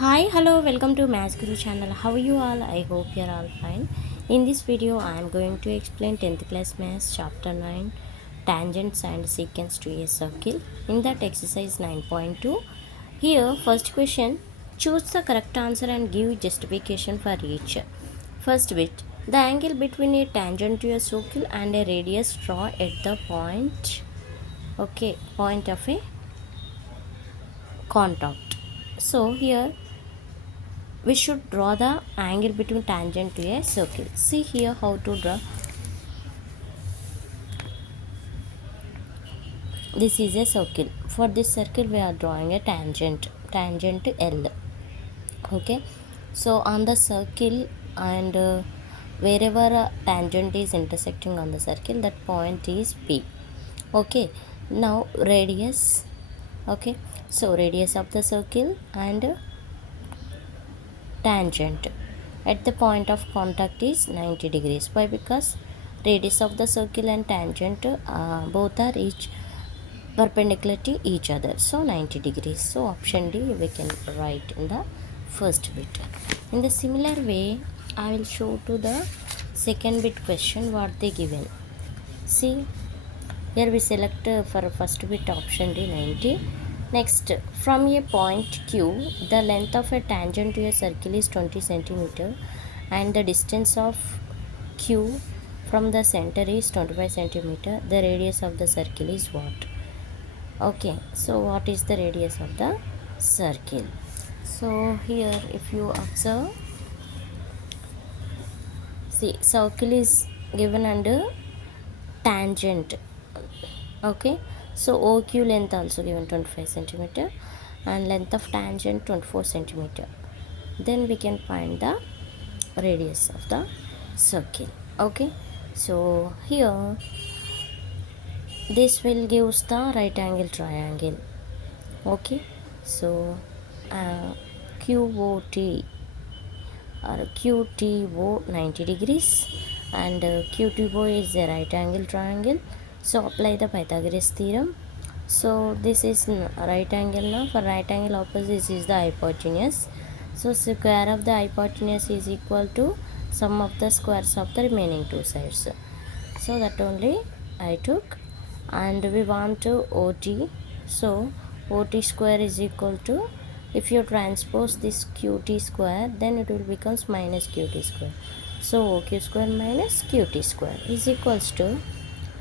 Hi, hello, welcome to Maths Guru channel. How are you all? I hope you're all fine. In this video, I am going to explain 10th class Maths chapter 9 tangents and secants to a circle. In that exercise 9.2, here first question, choose the correct answer and give justification for each. First bit, the angle between a tangent to a circle and a radius draw at the point, point of a contact. So here we should draw the angle between tangent to a circle. See here how to draw. This is a circle. For this circle we are drawing a tangent L. Okay, so on the circle and wherever a tangent is intersecting on the circle, that point is P. Okay, now radius. Okay, so radius of the circle and tangent at the point of contact is 90 degrees. Why? Because radius of the circle and tangent both are each perpendicular to each other, so 90 degrees. So option D we can write in the first bit. In the similar way, I will show to the second bit question what they given. See here we select for first bit option D 90. Next, from a point Q, the length of a tangent to a circle is 20 centimeter and the distance of Q from the center is 25 centimeter. The radius of the circle is what? Okay, so what is the radius of the circle? So here if you observe, see circle is given under tangent. Okay, so OQ length also given 25 centimeter and length of tangent 24 centimeter. Then we can find the radius of the circle. Okay, so here this will gives the right angle triangle. Okay, so QOT or QTO 90 degrees and QTO is a right angle triangle. So apply the Pythagoras theorem. So this is right angle. Now for right angle opposite, this is the hypotenuse. So square of the hypotenuse is equal to sum of the squares of the remaining two sides. So that only I took, and we want to OT. So OT square is equal to, if you transpose this QT square, then it will becomes minus QT square. So OQ square minus QT square is equals to,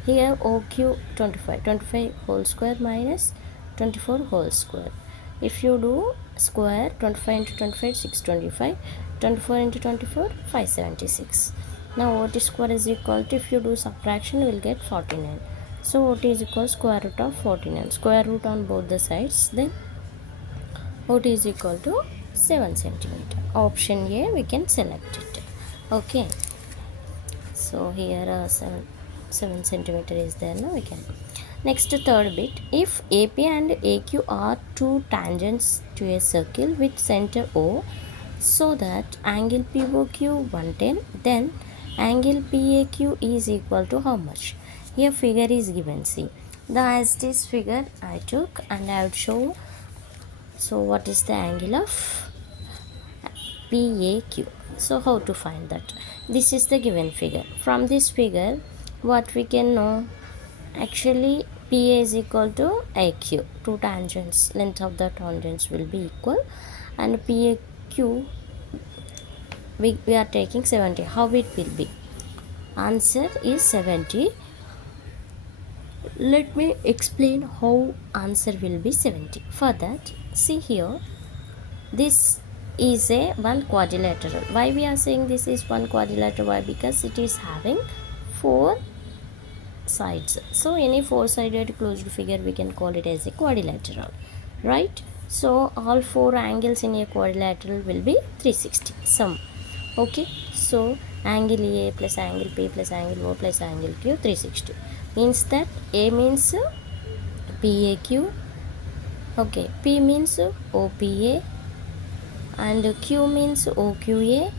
here OQ 25 whole square minus 24 whole square. If you do square, 25 into 25 625, 24 into 24 576. Now OT square is equal to, if you do subtraction, you will get 49. So OT is equal to square root of 49, square root on both the sides, then OT is equal to 7 centimeter. Option A we can select it. Okay, so here 7 centimeter is there. Now we can. Next, third bit, if AP and AQ are two tangents to a circle with center O, so that angle POQ 110, then angle PAQ is equal to how much? Here figure is given. See, the as this figure I took and I would show. So what is the angle of PAQ? So how to find that? This is the given figure. From this figure, what we can know? Actually, PA is equal to AQ. Two tangents, length of the tangents will be equal, and PAQ we are taking 70. How it will be? Answer is 70. Let me explain how answer will be 70. For that, see here, this is a one quadrilateral. Why we are saying this is one quadrilateral? Why? Because it is having four sides. So any four-sided closed figure we can call it as a quadrilateral, right? So all four angles in a quadrilateral will be 360 sum. Okay, so angle A plus angle P plus angle O plus angle Q 360 means that A means PAQ. Okay, P means OPA and Q means OQA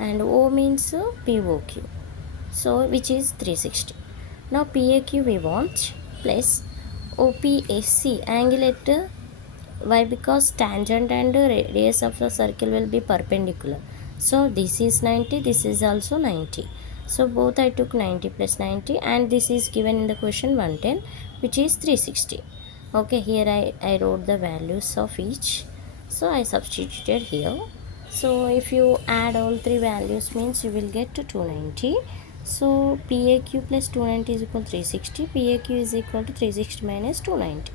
and O means POQ. So which is 360. Now PAQ we want plus OPAC, angle at Why? Because tangent and radius of the circle will be perpendicular. So this is 90, this is also 90. So both I took 90 plus 90, and this is given in the question 110, which is 360. Okay, here I wrote the values of each. So I substituted here. So if you add all three values means you will get to 290. So PAQ plus 290 is equal to 360. PAQ is equal to 360 minus 290.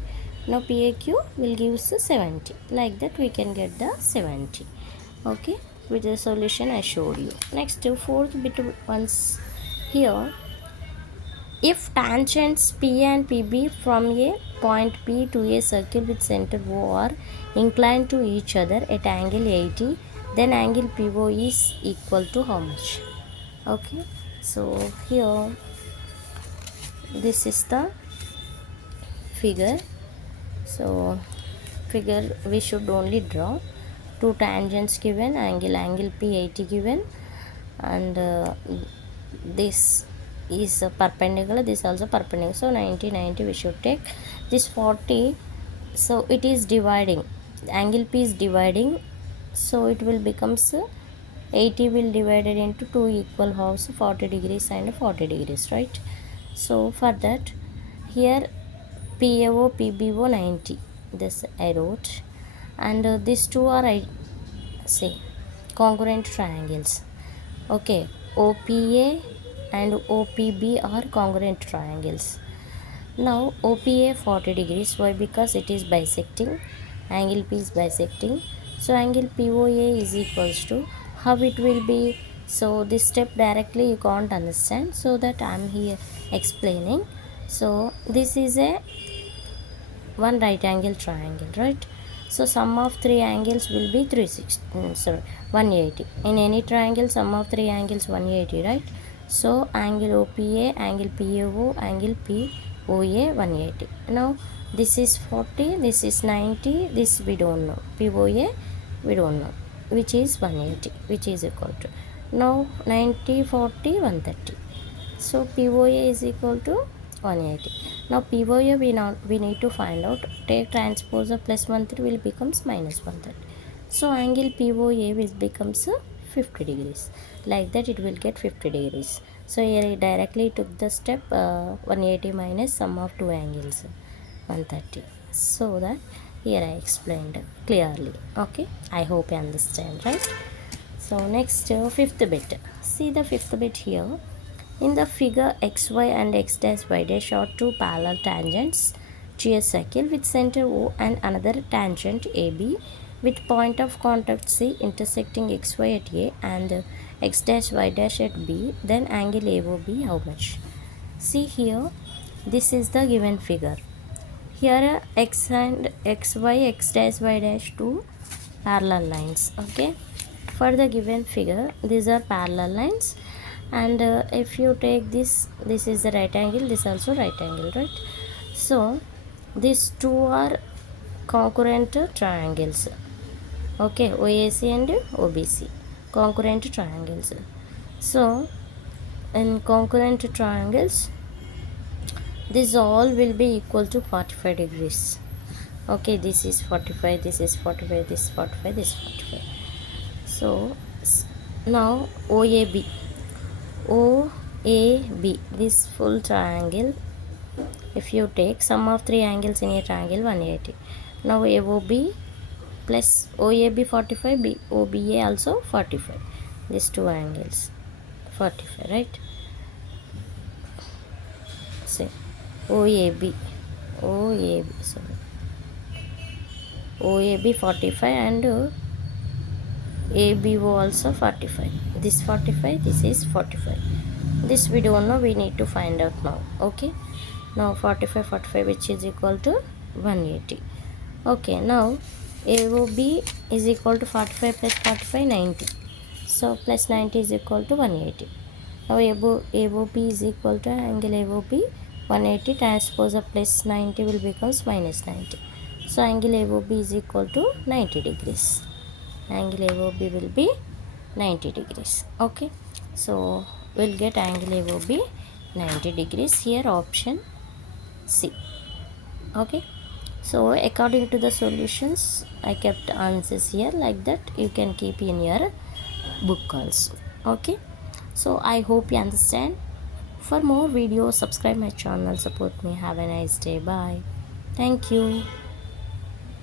Now PAQ will give us 70. Like that we can get the 70. Okay, with the solution I showed you. Next, fourth bit once here. If tangents P and PB from a point P to a circle with center O are inclined to each other at angle 80, then angle PO is equal to how much? Okay, so here this is the figure. So figure we should only draw two tangents given, angle P 80 given, and this is perpendicular, this also perpendicular. So 90 90 we should take. This 40, so it is dividing, angle P is dividing, so it will becomes 80 will divided into two equal halves, 40 degrees and 40 degrees, right? So for that, here PAO PBO 90, this I wrote, and these two are, I say, congruent triangles. Okay, OPA and OPB are congruent triangles. Now OPA 40 degrees. Why? Because it is bisecting, angle P is bisecting. So angle POA is equals to, how it will be? So this step directly you can't understand, so that I am here explaining. So this is a one right angle triangle, right? So sum of three angles will be 180. In any triangle, sum of three angles 180, right? So angle OPA, angle PAO, angle POA 180. Now this is 40, this is 90, this we don't know. POA we don't know, which is 180, which is equal to, now 90, 40, 130. So POA is equal to 180. Now POA we need to find out. Take transpose of plus 130 will becomes minus 130. So angle POA will becomes 50 degrees. Like that it will get 50 degrees. So here I directly took the step 180 minus sum of two angles 130. So that here I explained clearly. Okay, I hope you understand, right? So next, fifth bit. See the fifth bit here. In the figure, xy and x dash y dash are two parallel tangents to a circle with center O and another tangent AB with point of contact C intersecting xy at A and x dash y dash at B. Then angle AOB how much? See here, this is the given figure. Here x and xy, x dash y dash, two parallel lines. Okay, for the given figure, these are parallel lines, and if you take this is the right angle, this also right angle, right? So these two are concurrent triangles. Okay, OAC and OBC, concurrent triangles. So in concurrent triangles, this all will be equal to 45 degrees. Okay, this is 45, this is 45, this is 45, this is 45. So now OAB, this full triangle, if you take sum of three angles in a triangle 180. Now AOB plus OAB 45, OBA also 45. These two angles 45, right? Say OAB, sorry, OAB 45 and ABO also 45. This 45, this is 45. This we don't know, we need to find out now. Okay, now 45 45 which is equal to 180. Okay, now AOB is equal to 45 plus 45, 90. So plus 90 is equal to 180. Now AOB is equal to angle AOB 180, transpose of plus 90 will becomes minus 90. So angle AOB is equal to 90 degrees. Angle AOB will be 90 degrees. Okay, so we'll get angle AOB 90 degrees. Here option C. Okay, So according to the solutions I kept answers here, like that you can keep in your book also. Okay, so I hope you understand. For more videos subscribe my channel, support me. Have a nice day. Bye. Thank you.